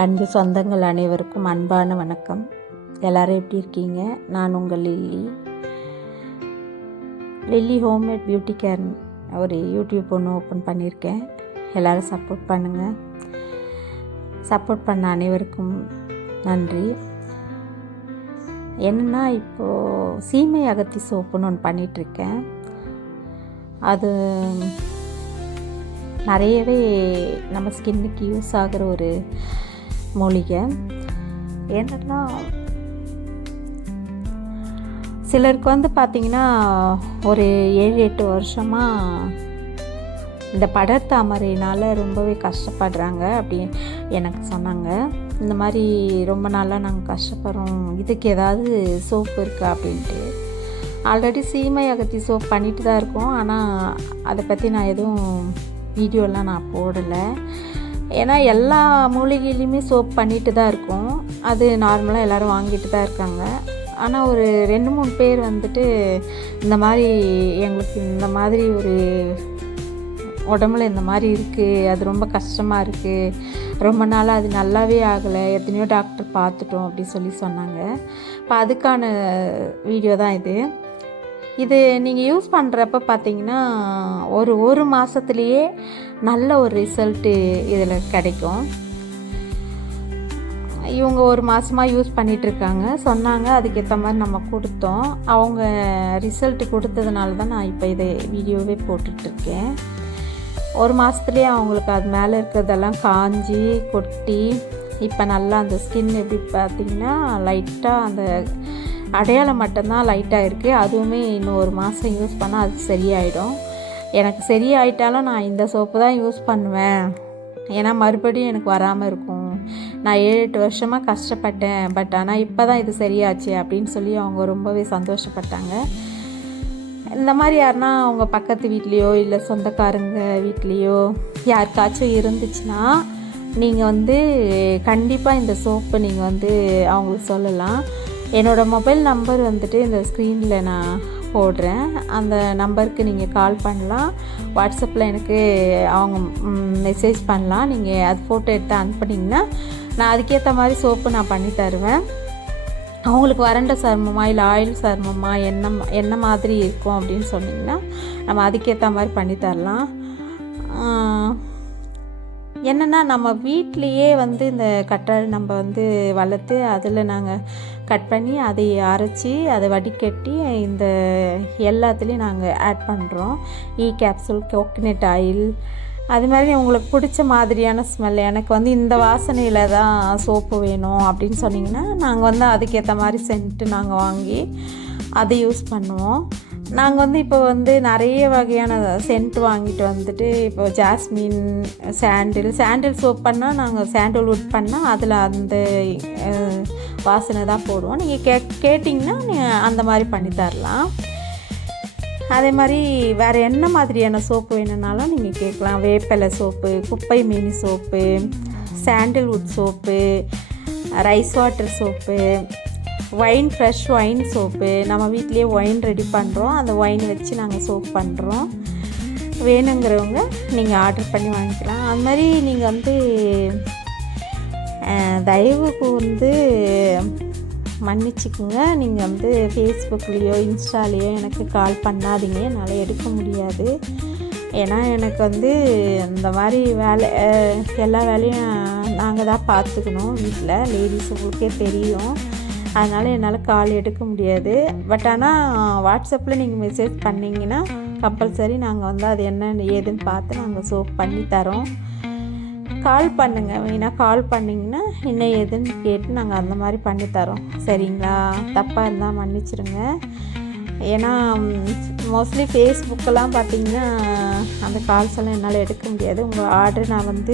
அன்பு சொந்தங்கள் அனைவருக்கும் அன்பான வணக்கம். எல்லோரும் எப்படி இருக்கீங்க? நான் உங்கள் லில்லி ஹோம்மேட் பியூட்டி கேர் ஒரு யூடியூப் ஒன்று ஓப்பன் பண்ணியிருக்கேன். எல்லோரும் சப்போர்ட் பண்ணுங்கள். சப்போர்ட் பண்ண அனைவருக்கும் நன்றி. என்னென்னா, இப்போது சீமை அகத்தி சோப்புன்னு ஒன்று பண்ணிகிட்ருக்கேன். அது நிறையவே நம்ம ஸ்கின்னுக்கு யூஸ் ஆகிற ஒரு மூலிகை. என்னன்னா, சிலருக்கு பார்த்திங்கன்னா ஒரு 7-8 வருஷமாக இந்த படர்தாமரையினால் ரொம்பவே கஷ்டப்படுறாங்க. அப்படி எனக்கு சொன்னாங்க. இந்த மாதிரி ரொம்ப நாளாக நாங்கள் கஷ்டப்படுறோம், இதுக்கு ஏதாவது சோப்பு இருக்கா அப்படின்ட்டு. ஆல்ரெடி சீமை அகத்தி சோப் பண்ணிட்டு தான் இருக்கோம். ஆனால் அதை பற்றி நான் எதுவும் வீடியோலாம் நான் போடலை. ஏன்னா எல்லா மூலிகையிலையுமே சோப் பண்ணிட்டு தான் இருக்கோம். அது நார்மலாக எல்லோரும் வாங்கிட்டு தான் இருக்காங்க. ஆனால் ஒரு 2-3 பேர் இந்த மாதிரி எங்களுக்கு இந்த மாதிரி ஒரு உடம்புல இந்த மாதிரி இருக்குது, அது ரொம்ப கஷ்டமாக இருக்குது, ரொம்ப நாளாக அது நல்லாவே ஆகலை, எத்தனையோ டாக்டர் பார்த்துட்டோம் அப்படி சொன்னாங்க. இப்போ அதுக்கான வீடியோ தான் இது நீங்கள் யூஸ் பண்ணுறப்ப பார்த்தீங்கன்னா ஒரு மாதத்துலேயே நல்ல ஒரு ரிசல்ட்டு இதில் கிடைக்கும். இவங்க ஒரு மாதமாக யூஸ் பண்ணிகிட்ருக்காங்க சொன்னாங்க. அதுக்கேற்ற மாதிரி நம்ம கொடுத்தோம். அவங்க ரிசல்ட்டு கொடுத்ததுனால தான் நான் இப்போ இதை வீடியோவே போட்டுட்ருக்கேன். ஒரு மாதத்துலேயே அவங்களுக்கு அது மேலே இருக்கிறதெல்லாம் காஞ்சி கொட்டி இப்போ நல்லா அந்த ஸ்கின் எப்படி பார்த்திங்கன்னா லைட்டாக அந்த அடையாளம் மட்டும்தான் லைட்டாக இருக்குது. அதுவுமே இன்னும் ஒரு மாதம் யூஸ் பண்ணால் அது சரியாயிடும். எனக்கு சரியாயிட்டாலும் நான் இந்த சோப்பு தான் யூஸ் பண்ணுவேன். ஏன்னா மறுபடியும் எனக்கு வராமல் இருக்கும். நான் 7-8 வருஷமாக கஷ்டப்பட்டேன், பட் ஆனால் இப்போ தான் இது சரியாச்சு அப்படின்னு சொல்லி அவங்க ரொம்பவே சந்தோஷப்பட்டாங்க. இந்த மாதிரி யாருன்னா அவங்க பக்கத்து வீட்லேயோ இல்லை சொந்தக்காரங்க வீட்லேயோ யாருக்காச்சும் இருந்துச்சுன்னா நீங்கள் கண்டிப்பாக இந்த சோப்பை நீங்கள் அவங்களுக்கு சொல்லலாம். என்னோடய மொபைல் நம்பர் இந்த ஸ்க்ரீனில் நான் போடுறேன். அந்த நம்பருக்கு நீங்கள் கால் பண்ணலாம். வாட்ஸ்அப்பில் எனக்கு அவங்க மெசேஜ் பண்ணலாம். நீங்கள் அது ஃபோட்டோ எடுத்து அனுப்புனீங்கன்னா நான் அதுக்கேற்ற மாதிரி சோப்பு நான் பண்ணி தருவேன். அவங்களுக்கு வறண்ட சருமமா இல்லை ஆயில் சருமமா என்ன மாதிரி இருக்கும் அப்படின்னு சொன்னிங்கன்னா நம்ம அதுக்கேற்ற மாதிரி பண்ணி தரலாம். என்னென்னா, நம்ம வீட்லேயே இந்த கற்றாழை நம்ம வளர்த்து அதில் நாங்கள் கட் பண்ணி அதை அரைச்சி அதை வடிகட்டி இந்த எல்லாத்துலேயும் நாங்கள் ஆட் பண்ணுறோம். கேப்சூல், கோகனட் ஆயில், அது மாதிரி உங்களுக்கு பிடிச்ச மாதிரியான ஸ்மெல். எனக்கு இந்த வாசனையில் தான் சோப்பு வேணும் அப்படின்னு சொன்னிங்கன்னா நாங்கள் அதுக்கேற்ற மாதிரி சென்ட்டு நாங்கள் வாங்கி அதை யூஸ் பண்ணுவோம். நாங்கள் இப்போ நிறைய வகையான சென்ட் வாங்கிட்டு இப்போ ஜாஸ்மின், சாண்டில் சோப் பண்ணால் நாங்கள் சாண்டல்வுட் பண்ணால் அதில் அந்த வாசனை தான் போடுவோம். நீங்கள் கேட்டிங்கன்னா அந்த மாதிரி பண்ணி தரலாம். அதே மாதிரி வேறு என்ன மாதிரியான சோப்பு வேணும்னாலும் நீங்கள் கேட்கலாம். வேப்பிலை சோப்பு, குப்பை மீனி soap, sandalwood soap, rice water soap, fresh wine soap. நம்ம வீட்லேயே ஒயின் ரெடி பண்ணுறோம். அந்த ஒயின் வச்சு நாங்கள் சோப் பண்ணுறோம். வேணுங்கிறவங்க நீங்கள் ஆர்டர் பண்ணி வாங்கிக்கலாம். அது மாதிரி நீங்கள் தயவுக்கு மன்னிச்சுக்குங்க. நீங்கள் ஃபேஸ்புக்லேயோ இன்ஸ்டாலேயோ எனக்கு கால் பண்ணாதீங்க, என்னால் எடுக்க முடியாது. ஏன்னா எனக்கு இந்த மாதிரி எல்லா வேலையும் நாங்கள் தான் பார்த்துக்கணும் வீட்டில். லேடிஸ் உங்களுக்கே தெரியும். அதனால் என்னால் கால் எடுக்க முடியாது. பட் ஆனால் வாட்ஸ்அப்பில் நீங்கள் மெசேஜ் பண்ணிங்கன்னா கம்பல்சரி நாங்கள் அது என்ன ஏதுன்னு பார்த்து நாங்கள் சோப் பண்ணி தரோம். கால் பண்ணுங்கள். மெயினாக கால் பண்ணிங்கன்னா என்ன ஏதுன்னு கேட்டு நாங்கள் அந்த மாதிரி பண்ணித்தரோம். சரிங்களா? தப்பாக இருந்தால் மன்னிச்சிடுங்க. ஏன்னா மோஸ்ட்லி ஃபேஸ்புக்கெல்லாம் பார்த்திங்கன்னா அந்த கால்ஸ் எல்லாம் என்னால் எடுக்க முடியாது. உங்கள் ஆர்டர் நான்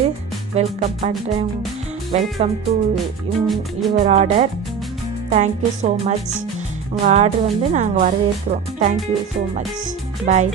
வெல்கம் பண்ணுறேன். Welcome to your order. Thank you so much. உங்கள் ஆர்டர் நாங்கள் வரவேற்கிறோம். Thank you so much. பாய்.